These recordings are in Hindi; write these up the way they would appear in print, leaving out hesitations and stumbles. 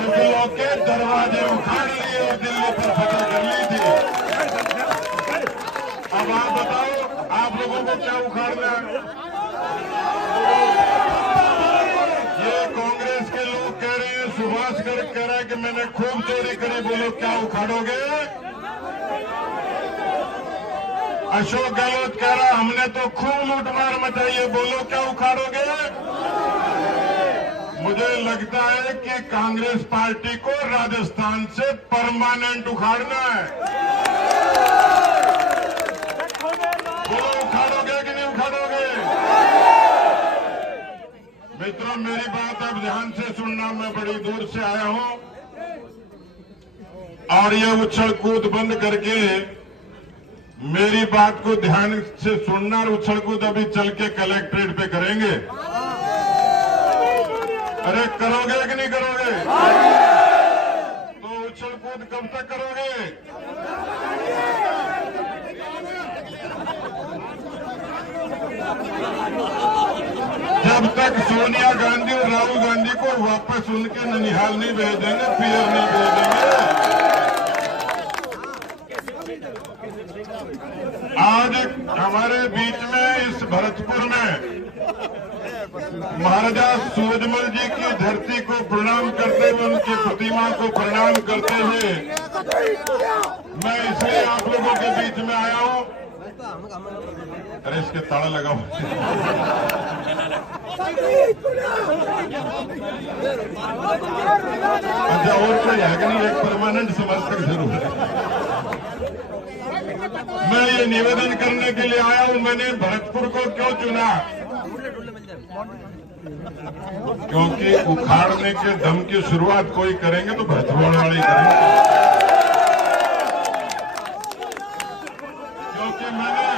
मुगलों के दरवाजे उखाड़ लिए और दिल्ली पर फतह कर ली थी। अब आप बताओ, आप लोगों को क्या उखाड़ना है? ये कांग्रेस के लोग कह रहे हैं, सुभाष गर्ग कह रहा है कि मैंने खूब चोरी करी, बोलो क्या उखाड़ोगे? अशोक गहलोत कह रहा हमने तो खूब लूटमार मचाई है, बोलो क्या उखाड़ोगे? मुझे लगता है कि कांग्रेस पार्टी को राजस्थान से परमानेंट उखाड़ना है। बोलो उखाड़ोगे कि नहीं उखाड़ोगे? मित्रों, मेरी बात अब ध्यान से सुनना, मैं बड़ी दूर से आया हूं और ये उछल कूद बंद करके मेरी बात को ध्यान से सुनना। और उछल कूद अभी चल के कलेक्ट्रेट पे करेंगे। अरे करोगे कि नहीं करोगे? तो उछल कूद कब तक करोगे? जब तक सोनिया गांधी और राहुल गांधी को वापस उनके ननिहाल नहीं भेजेंगे, पीएम नहीं भेजेंगे। आज हमारे बीच में इस भरतपुर में महाराजा सूरजमल जी की धरती को प्रणाम करते हुए, उनकी प्रतिमा को प्रणाम करते हुए मैं इसलिए आप लोगों के बीच में आया हूं। अरे इसके ताला लगा हुआ। अच्छा, और कोई है कि नहीं? एक परमानेंट समर्थक जरूर है। मैं ये निवेदन करने के लिए आया हूं, मैंने भरतपुर को क्यों चुना? क्योंकि उखाड़ने के दम की शुरुआत कोई करेंगे तो भरतपुर वाले ही करेंगे। क्योंकि मैंने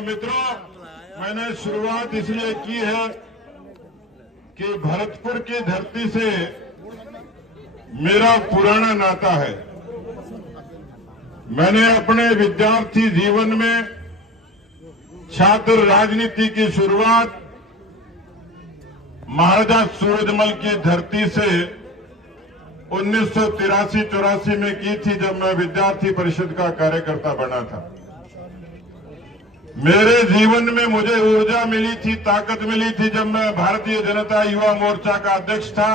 मित्रों, मैंने शुरुआत इसलिए की है कि भरतपुर की धरती से मेरा पुराना नाता है। मैंने अपने विद्यार्थी जीवन में छात्र राजनीति की शुरुआत महाराजा सूरजमल की धरती से 1983-84 में की थी, जब मैं विद्यार्थी परिषद का कार्यकर्ता बना था। मेरे जीवन में मुझे ऊर्जा मिली थी, ताकत मिली थी जब मैं भारतीय जनता युवा मोर्चा का अध्यक्ष था।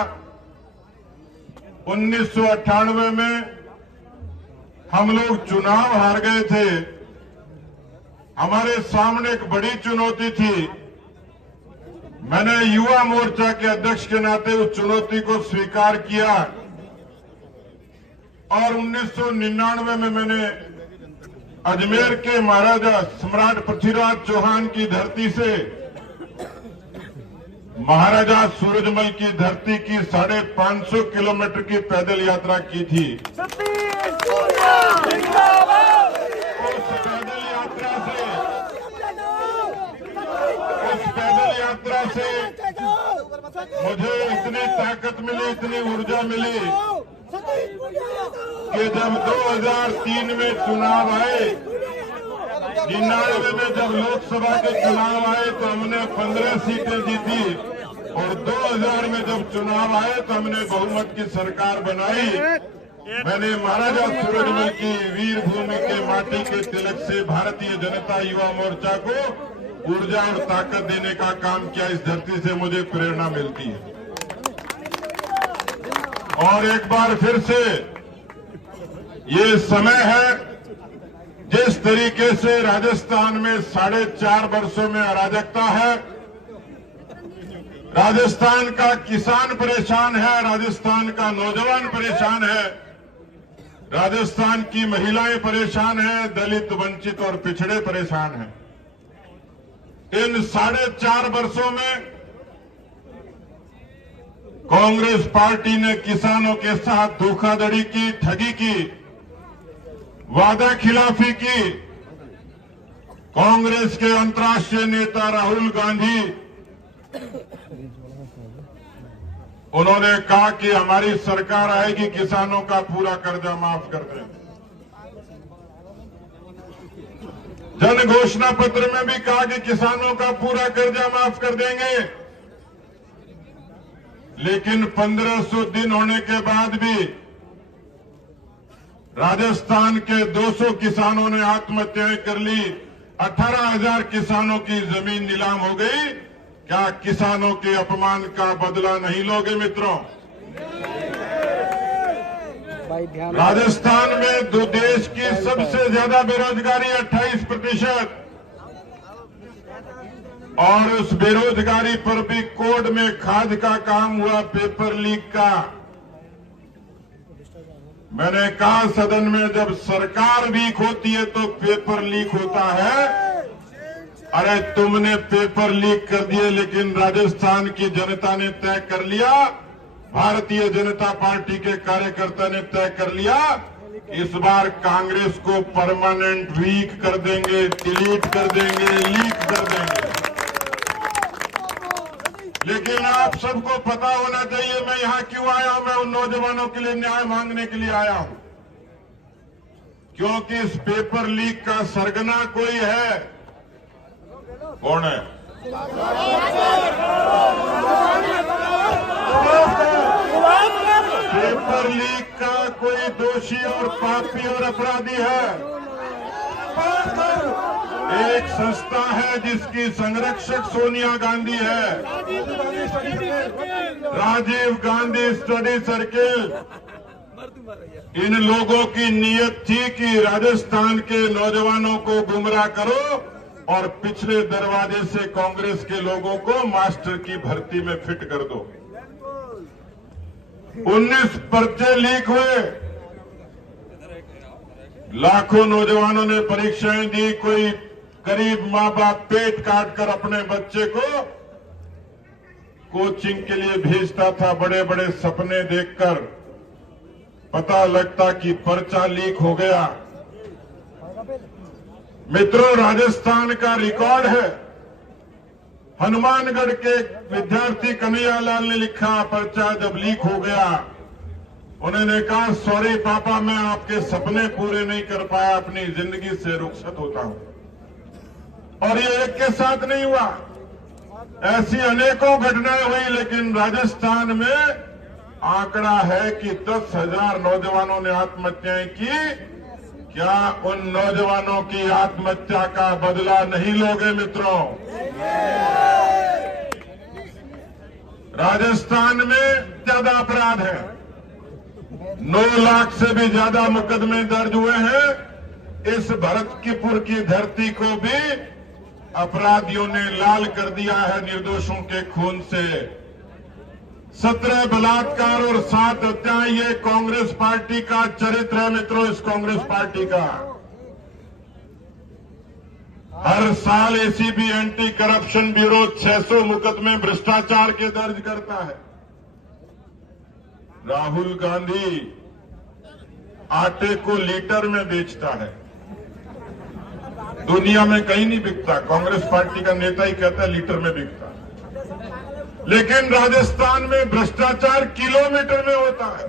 1998 में हम लोग चुनाव हार गए थे। हमारे सामने एक बड़ी चुनौती थी। मैंने युवा मोर्चा के अध्यक्ष के नाते उस चुनौती को स्वीकार किया और 1999 में मैंने अजमेर के महाराजा सम्राट पृथ्वीराज चौहान की धरती से महाराजा सूरजमल की धरती की 550 किलोमीटर की पैदल यात्रा की थी। उस पैदल यात्रा से मुझे इतनी ताकत मिली, इतनी ऊर्जा मिली कि जब 2003 में चुनाव आए, 99 में जब लोकसभा के चुनाव आए तो हमने 15 सीटें जीती और 2000 में जब चुनाव आए तो हमने बहुमत की सरकार बनाई। मैंने महाराजा सूरजमल की वीर भूमि के माटी के तिलक से भारतीय जनता युवा मोर्चा को ऊर्जा और ताकत देने का काम किया। इस धरती से मुझे प्रेरणा मिलती है। और एक बार फिर से ये समय है, जिस तरीके से राजस्थान में 4.5 वर्षों में अराजकता है, राजस्थान का किसान परेशान है, राजस्थान का नौजवान परेशान है, राजस्थान की महिलाएं परेशान हैं, दलित, वंचित और पिछड़े परेशान हैं। इन 4.5 वर्षों में कांग्रेस पार्टी ने किसानों के साथ धोखाधड़ी की, ठगी की, वादा खिलाफी की। कांग्रेस के अंतर्राष्ट्रीय नेता राहुल गांधी उन्होंने कहा कि हमारी सरकार आएगी, किसानों का पूरा कर्जा माफ कर दें। जन घोषणा पत्र में भी कहा कि किसानों का पूरा कर्जा माफ कर देंगे, लेकिन 1500 दिन होने के बाद भी राजस्थान के 200 किसानों ने आत्महत्याएं कर ली, 18,000 किसानों की जमीन नीलाम हो गई। क्या किसानों के अपमान का बदला नहीं लोगे मित्रों? राजस्थान में देश की सबसे ज्यादा बेरोजगारी 28%, और उस बेरोजगारी पर भी कोर्ट में खाद का काम हुआ, पेपर लीक का। मैंने कहा सदन में, जब सरकार वीक होती है तो पेपर लीक होता है। अरे तुमने पेपर लीक कर दिए, लेकिन राजस्थान की जनता ने तय कर लिया, भारतीय जनता पार्टी के कार्यकर्ता ने तय कर लिया, इस बार कांग्रेस को परमानेंट वीक कर देंगे, डिलीट कर देंगे, लीक कर देंगे। लेकिन आप सबको पता होना चाहिए मैं यहां क्यों आया हूं। मैं उन नौजवानों के लिए न्याय मांगने के लिए आया हूं, क्योंकि इस पेपर लीक का सरगना कोई है। कौन है? पेपर लीक का कोई दोषी और पापी और अपराधी है। एक संस्था है जिसकी संरक्षक सोनिया गांधी है, राजीव गांधी स्टडी सर्किल। इन लोगों की नीयत थी कि राजस्थान के नौजवानों को गुमराह करो और पिछले दरवाजे से कांग्रेस के लोगों को मास्टर की भर्ती में फिट कर दो। 19 पर्चे लीक हुए, लाखों नौजवानों ने परीक्षाएं दी। कोई गरीब माँ बाप पेट काट कर अपने बच्चे को कोचिंग के लिए भेजता था, बड़े बड़े सपने देखकर। पता लगता कि पर्चा लीक हो गया। मित्रों, राजस्थान का रिकॉर्ड है। हनुमानगढ़ के विद्यार्थी कन्हैयालाल ने लिखा पर्चा जब लीक हो गया। उन्होंने कहा, सॉरी पापा, मैं आपके सपने पूरे नहीं कर पाया, अपनी जिंदगी से रुखसत होता हूं। और ये एक के साथ नहीं हुआ, ऐसी अनेकों घटनाएं हुई। लेकिन राजस्थान में आंकड़ा है कि 10,000 नौजवानों ने आत्महत्याएं की। क्या उन नौजवानों की आत्महत्या का बदला नहीं लोगे मित्रों? राजस्थान में ज्यादा अपराध है, 9 लाख से भी ज्यादा मुकदमे दर्ज हुए हैं। इस भरतपुर की धरती को भी अपराधियों ने लाल कर दिया है निर्दोषों के खून से। 17 बलात्कार और 7 हत्याएं, ये कांग्रेस पार्टी का चरित्र है मित्रों। इस कांग्रेस पार्टी का हर साल एसीबी एंटी करप्शन ब्यूरो 600 मुकदमे भ्रष्टाचार के दर्ज करता है। राहुल गांधी आटे को लीटर में बेचता है, दुनिया में कहीं नहीं बिकता। कांग्रेस पार्टी का नेता ही कहता है लीटर में बिकता है। लेकिन राजस्थान में भ्रष्टाचार किलोमीटर में होता है।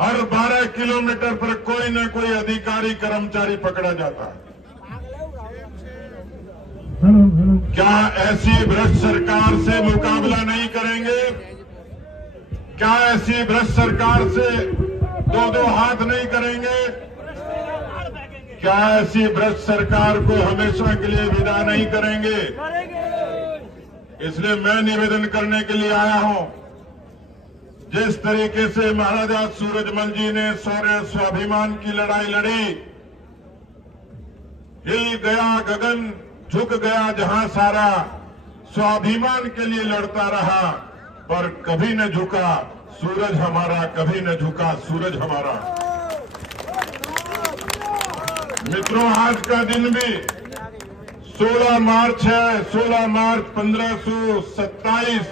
हर 12 किलोमीटर पर कोई न कोई अधिकारी कर्मचारी पकड़ा जाता है। क्या ऐसी भ्रष्ट सरकार से मुकाबला नहीं करेंगे? क्या ऐसी भ्रष्ट सरकार से 2-2 हाथ नहीं करेंगे? क्या ऐसी भ्रष्ट सरकार को हमेशा के लिए विदा नहीं करेंगे? इसलिए मैं निवेदन करने के लिए आया हूं। जिस तरीके से महाराजा सूरजमल जी ने शौर्य स्वाभिमान की लड़ाई लड़ी, हिल गया गगन, झुक गया जहां सारा, स्वाभिमान के लिए लड़ता रहा पर कभी न झुका। सूरज हमारा कभी न झुका, सूरज हमारा। मित्रों, आज का दिन भी 16 मार्च है, 16 मार्च 1527।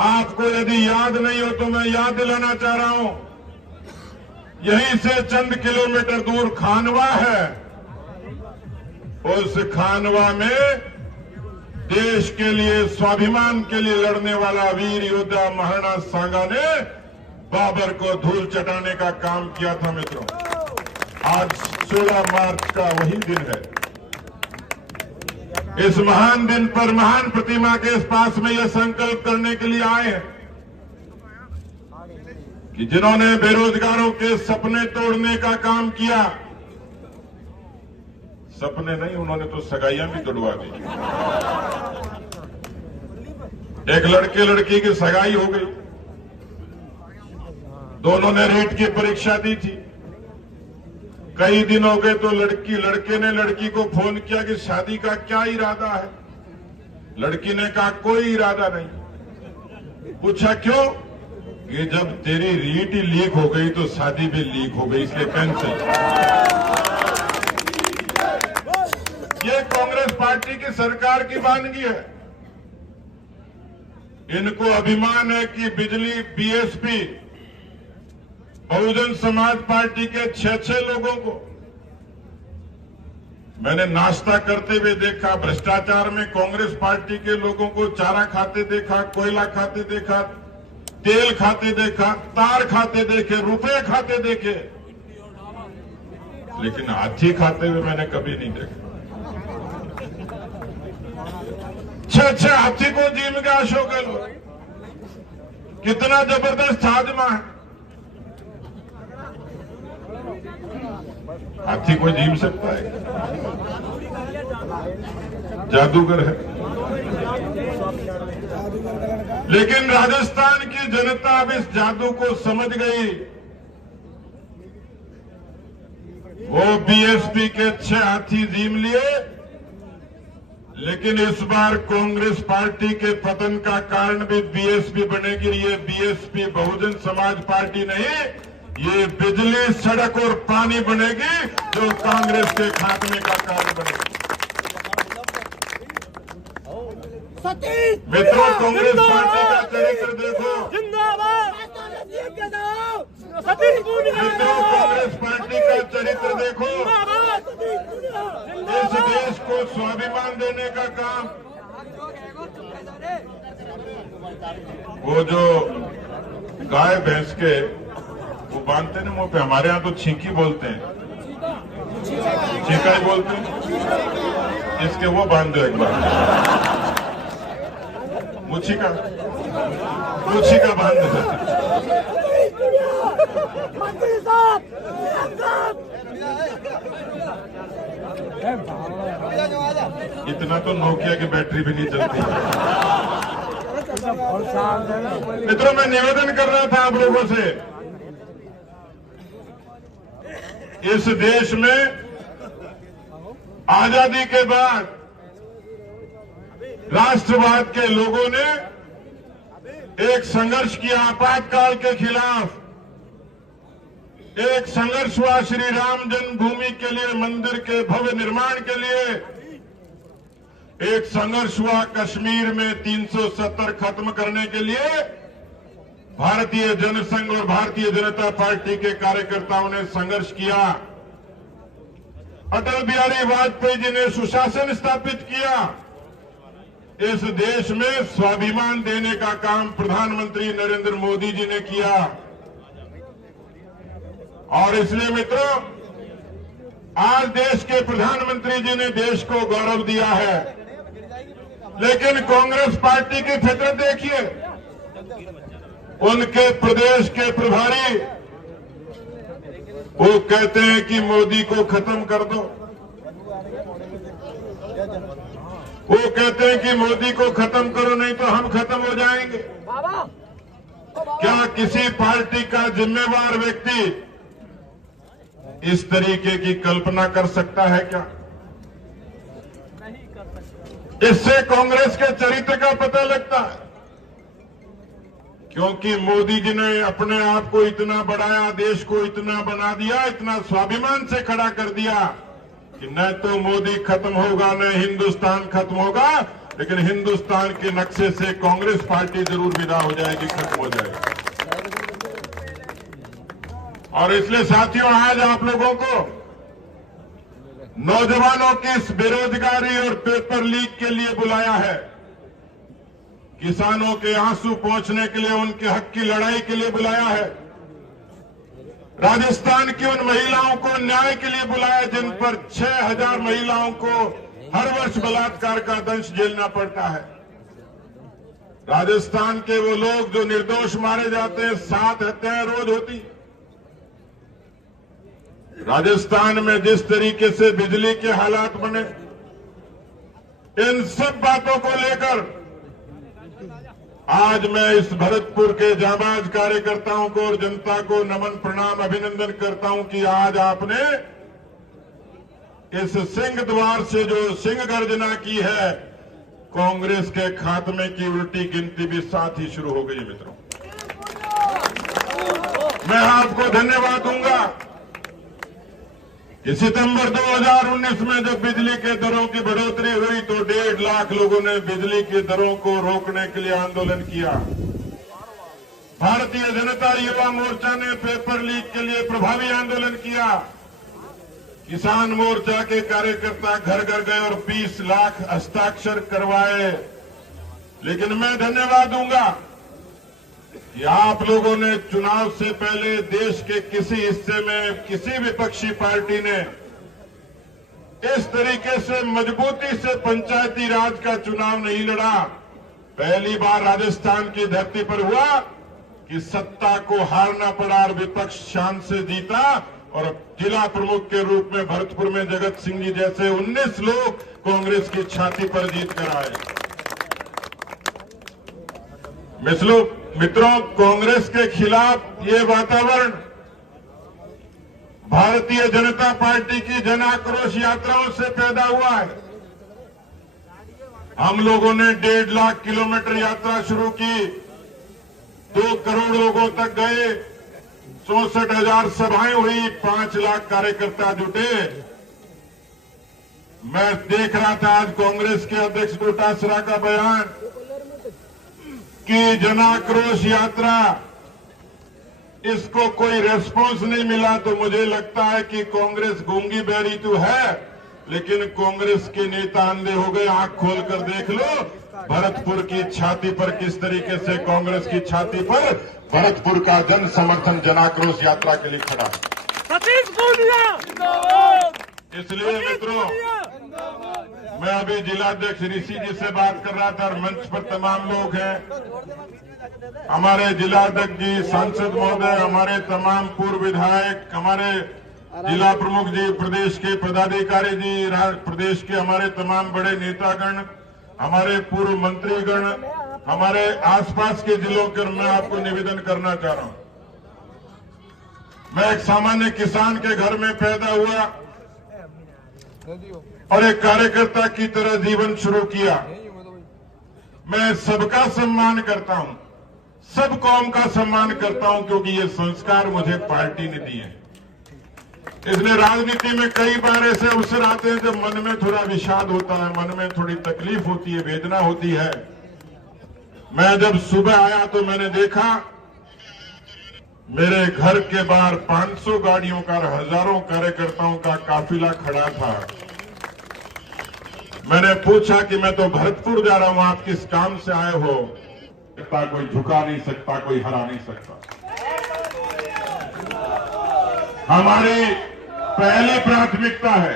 आपको यदि याद नहीं हो तो मैं याद दिलाना चाह रहा हूं। यहीं से चंद किलोमीटर दूर खानवा है। उस खानवा में देश के लिए, स्वाभिमान के लिए लड़ने वाला वीर योद्धा महाराणा सांगा ने बाबर को धूल चटाने का काम किया था। मित्रों, आज 16 मार्च का वही दिन है। इस महान दिन पर महान प्रतिमा के पास में यह संकल्प करने के लिए आए हैं कि जिन्होंने बेरोजगारों के सपने तोड़ने का काम किया, सपने नहीं, उन्होंने तो सगाइयां भी तोड़वा दी। एक लड़के लड़की की सगाई हो गई, दोनों ने रीट की परीक्षा दी थी। कई दिन हो गए तो लड़के ने लड़की को फोन किया कि शादी का क्या इरादा है। लड़की ने कहा कोई इरादा नहीं। पूछा क्यों? कि जब तेरी रीट ही लीक हो गई तो शादी भी लीक हो गई, इसलिए कैंसिल। ये कांग्रेस पार्टी की सरकार की वानगी है। इनको अभिमान है कि बिजली बीएसपी बहुजन समाज पार्टी के 6 लोगों को मैंने नाश्ता करते हुए देखा। भ्रष्टाचार में कांग्रेस पार्टी के लोगों को चारा खाते देखा, कोयला खाते देखा, तेल खाते देखा, तार खाते देखे, रुपए खाते देखे, लेकिन हाथी खाते हुए मैंने कभी नहीं देखा। 6 हाथी को जीम गया अशोक गहलोत। कितना जबरदस्त हाजमा है। हाथी को जीम सकता है? जादूगर है। लेकिन राजस्थान की जनता अब इस जादू को समझ गई। वो बीएसपी के 6 हाथी जीम लिए, लेकिन इस बार कांग्रेस पार्टी के पतन का कारण भी बीएसपी बनेगी। ये बीएसपी बहुजन समाज पार्टी नहीं, ये बिजली, सड़क और पानी बनेगी जो कांग्रेस के खात्मे का कारण बनेगी। मित्रों, कांग्रेस पार्टी का चरित्र देखो। मित्रों, कांग्रेस पार्टी का चरित्र देखो। इस देश को स्वाभिमान देने का काम, वो जो गाय भैंस के वो बांधते हैं मुंह पे, हमारे यहाँ तो छींकी बोलते हैं, छींका ही बोलते हैं। इसके वो बांध दो एक बार, मुछी का बांध दो। इतना तो नोकिया की बैटरी भी नहीं चलती। मित्रों, मैं निवेदन कर रहा था आप लोगों से, इस देश में आजादी के बाद राष्ट्रवाद के लोगों ने एक संघर्ष किया आपातकाल के खिलाफ। एक संघर्ष हुआ श्री राम जन्मभूमि के लिए, मंदिर के भव्य निर्माण के लिए। एक संघर्ष हुआ कश्मीर में 370 खत्म करने के लिए। भारतीय जनसंघ और भारतीय जनता पार्टी के कार्यकर्ताओं ने संघर्ष किया। अटल बिहारी वाजपेयी जी ने सुशासन स्थापित किया। इस देश में स्वाभिमान देने का काम प्रधानमंत्री नरेंद्र मोदी जी ने किया। और इसलिए मित्रों, आज देश के प्रधानमंत्री जी ने देश को गौरव दिया है। लेकिन कांग्रेस पार्टी की फितरत देखिए। उनके प्रदेश के प्रभारी वो कहते हैं कि मोदी को खत्म कर दो। वो कहते हैं कि मोदी को खत्म करो, नहीं तो हम खत्म हो जाएंगे। क्या किसी पार्टी का जिम्मेवार व्यक्ति इस तरीके की कल्पना कर सकता है क्या? इससे कांग्रेस के चरित्र का पता लगता है। क्योंकि मोदी जी ने अपने आप को इतना बढ़ाया, देश को इतना बना दिया, इतना स्वाभिमान से खड़ा कर दिया कि न तो मोदी खत्म होगा, न हिंदुस्तान खत्म होगा, लेकिन हिंदुस्तान के नक्शे से कांग्रेस पार्टी जरूर विदा हो जाएगी, खत्म हो जाएगी। और इसलिए साथियों, आज आप लोगों को नौजवानों की इस बेरोजगारी और पेपर लीक के लिए बुलाया है, किसानों के आंसू पोंछने के लिए, उनके हक की लड़ाई के लिए बुलाया है, राजस्थान की उन महिलाओं को न्याय के लिए बुलाया जिन पर 6000 महिलाओं को हर वर्ष बलात्कार का दंश झेलना पड़ता है। राजस्थान के वो लोग जो निर्दोष मारे जाते हैं, 7 हत्याएं रोज होती। राजस्थान में जिस तरीके से बिजली के हालात बने, इन सब बातों को लेकर आज मैं इस भरतपुर के जाबाज कार्यकर्ताओं को और जनता को नमन प्रणाम अभिनंदन करता हूं कि आज आपने इस सिंह द्वार से जो सिंह गर्जना की है, कांग्रेस के खात्मे की उल्टी गिनती भी साथ ही शुरू हो गई। मित्रों, मैं आपको धन्यवाद दूंगा कि सितंबर 2019 में जब बिजली के दरों की बढ़ोतरी हुई तो 1.5 लाख लोगों ने बिजली की दरों को रोकने के लिए आंदोलन किया। भारतीय जनता युवा मोर्चा ने पेपर लीक के लिए प्रभावी आंदोलन किया। किसान मोर्चा के कार्यकर्ता घर घर गए और 20 लाख हस्ताक्षर करवाए। लेकिन मैं धन्यवाद दूंगा कि आप लोगों ने चुनाव से पहले देश के किसी हिस्से में किसी विपक्षी पार्टी ने इस तरीके से मजबूती से पंचायती राज का चुनाव नहीं लड़ा। पहली बार राजस्थान की धरती पर हुआ कि सत्ता को हारना पड़ा और विपक्ष शान से जीता, और जिला प्रमुख के रूप में भरतपुर में जगत सिंह जी जैसे 19 लोग कांग्रेस की छाती पर जीत कर आए। मित्रों, कांग्रेस के खिलाफ ये वातावरण भारतीय जनता पार्टी की जन आक्रोश यात्राओं से पैदा हुआ है। हम लोगों ने 1.5 लाख किलोमीटर यात्रा शुरू की, 2 करोड़ लोगों तक गए, 64,000 सभाएं हुई, 5 लाख कार्यकर्ता जुटे। मैं देख रहा था आज कांग्रेस के अध्यक्ष डोटासरा का बयान कि जनाक्रोश यात्रा, इसको कोई रेस्पॉन्स नहीं मिला, तो मुझे लगता है कि कांग्रेस गूंगी बहरी तो है, लेकिन कांग्रेस के नेता अंधे हो गए। आंख खोलकर देख लो भरतपुर की छाती पर किस तरीके से कांग्रेस की छाती पर भरतपुर का जन समर्थन जनाक्रोश यात्रा के लिए खड़ा है। इसलिए मित्रों, मैं अभी जिलाध्यक्ष ऋषि जी से बात कर रहा था और मंच पर तमाम लोग हैं, हमारे जिलाध्यक्ष जी, सांसद महोदय, हमारे तमाम पूर्व विधायक, हमारे जिला प्रमुख जी, प्रदेश के पदाधिकारी जी, प्रदेश के हमारे तमाम बड़े नेतागण, हमारे पूर्व मंत्रीगण, हमारे आसपास के जिलों के, मैं आपको निवेदन करना चाह रहा हूं। मैं एक सामान्य किसान के घर में पैदा हुआ और एक कार्यकर्ता की तरह जीवन शुरू किया। मैं सबका सम्मान करता हूं, सब कौम का सम्मान करता हूं, क्योंकि ये संस्कार मुझे पार्टी ने दिए। इसलिए राजनीति में कई बार ऐसे अवसर आते हैं जब मन में थोड़ा विषाद होता है, मन में थोड़ी तकलीफ होती है, वेदना होती है। मैं जब सुबह आया तो मैंने देखा मेरे घर के बाहर 500 गाड़ियों का, हजारों कार्यकर्ताओं का काफिला खड़ा था। मैंने पूछा कि मैं तो भरतपुर जा रहा हूं, आप किस काम से आए हो? कोई झुका नहीं सकता, कोई हरा नहीं सकता। हमारी पहली प्राथमिकता है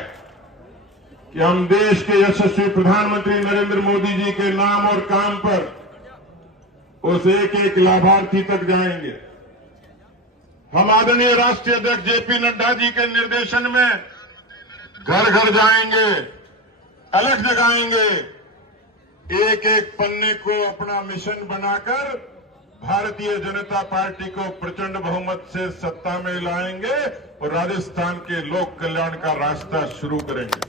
कि हम देश के यशस्वी प्रधानमंत्री नरेंद्र मोदी जी के नाम और काम पर उस एक एक लाभार्थी तक जाएंगे। हम आदरणीय राष्ट्रीय अध्यक्ष जेपी नड्डा जी के निर्देशन में घर घर जाएंगे, अलग जगाएंगे, एक एक पन्ने को अपना मिशन बनाकर भारतीय जनता पार्टी को प्रचंड बहुमत से सत्ता में लाएंगे और राजस्थान के लोक कल्याण का रास्ता शुरू करेंगे।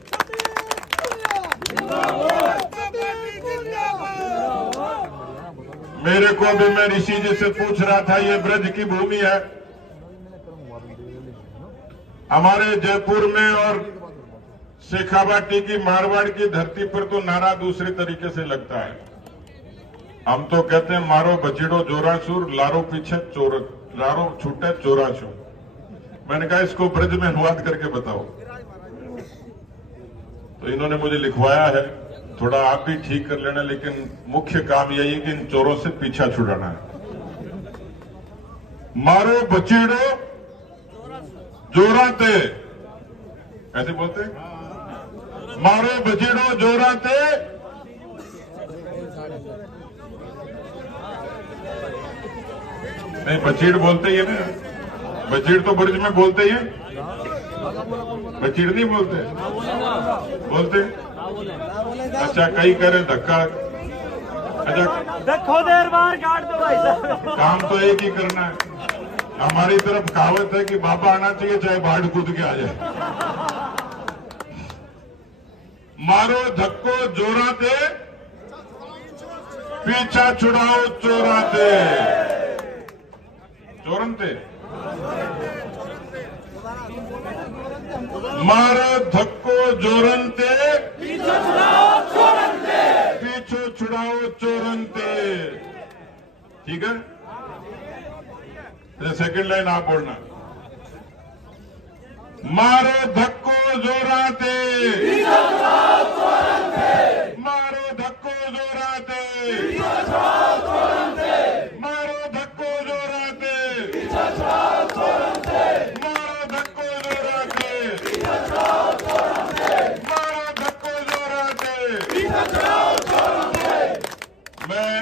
मेरे को भी, मैं ऋषि जी से पूछ रहा था, ये ब्रज की भूमि है, हमारे जयपुर में और शेखावाटी की, मारवाड़ की धरती पर तो नारा दूसरे तरीके से लगता है। हम तो कहते हैं मारो बचेड़ो जोरासुर, लारो पीछे चोर, लारो छूटे चोराशुर। मैंने कहा इसको ब्रज में अनुवाद करके बताओ। तो इन्होंने मुझे लिखवाया है, थोड़ा आप भी ठीक कर लेना, लेकिन मुख्य काम यही है कि इन चोरों से पीछा छुड़ाना है। मारो बचीड़ो जोराते, ऐसे बोलते, मारो बचीड़ो जोराते, नहीं बचीड़ बोलते ही है ना, बचीड़ तो ब्रिज में बोलते ही है, बचीड़ नहीं बोलते, बोलते। अच्छा कई करे धक्का, अच्छा देखो देर बार काट दो भाई साहब। काम तो एक ही करना है। हमारी तरफ कहावत है कि बाबा आना चाहिए चाहे बाढ़ कूद के आ जाए। मारो धक्को जोराते, पीछा छुड़ाओ चोराते, चोरनते, मारो धक्को जोरनते, पीछो छुड़ाओ चोरनते। ठीक है, सेकंड लाइन आप बोलना, मारो धक्को जोराते,